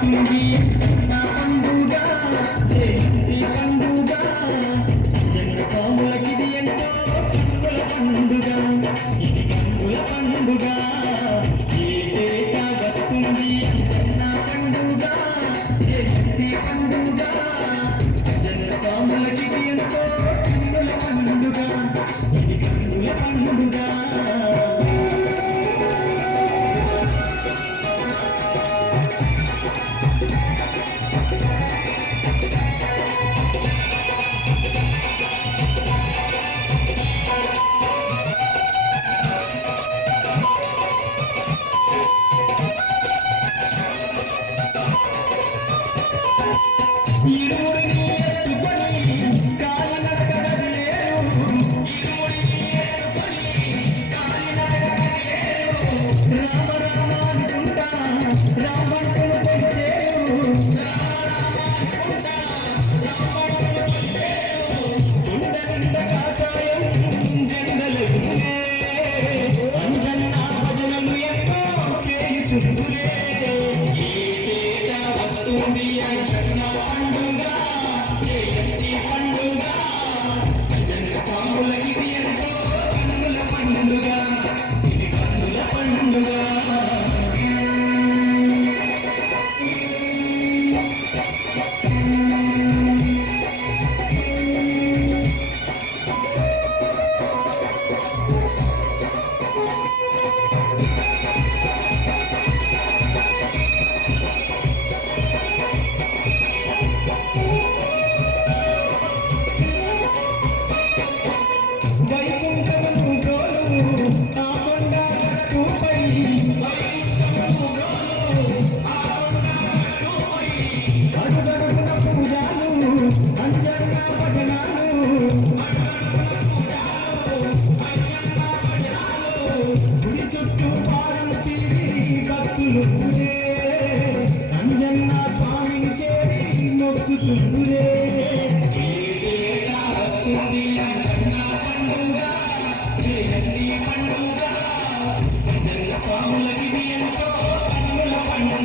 Thank you. Jesús.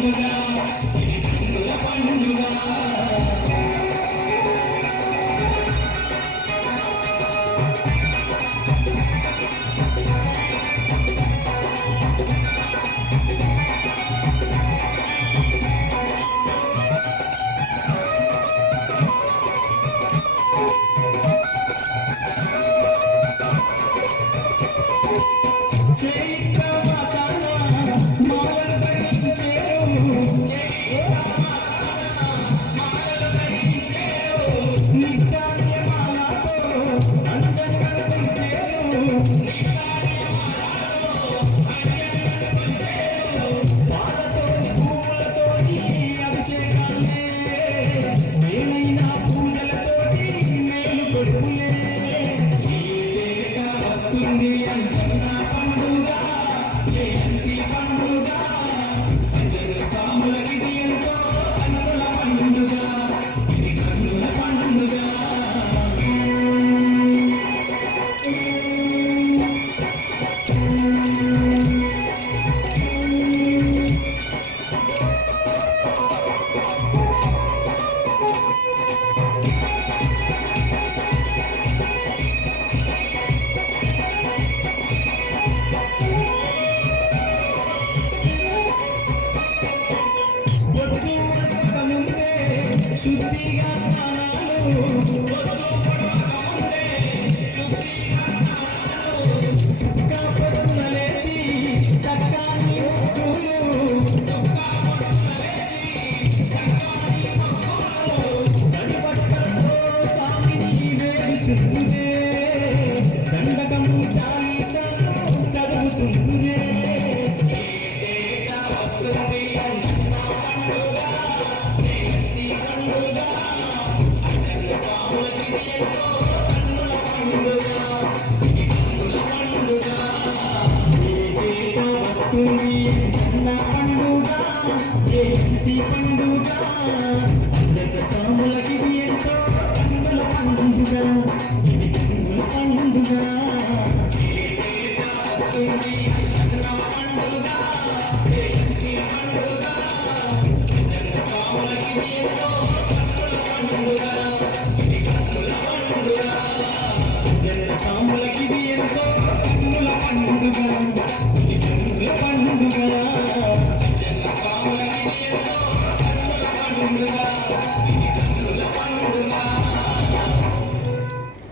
పండుగ అన్నన్న స్వాములకి ఇది ఎంతో కన్నుల పండుగ?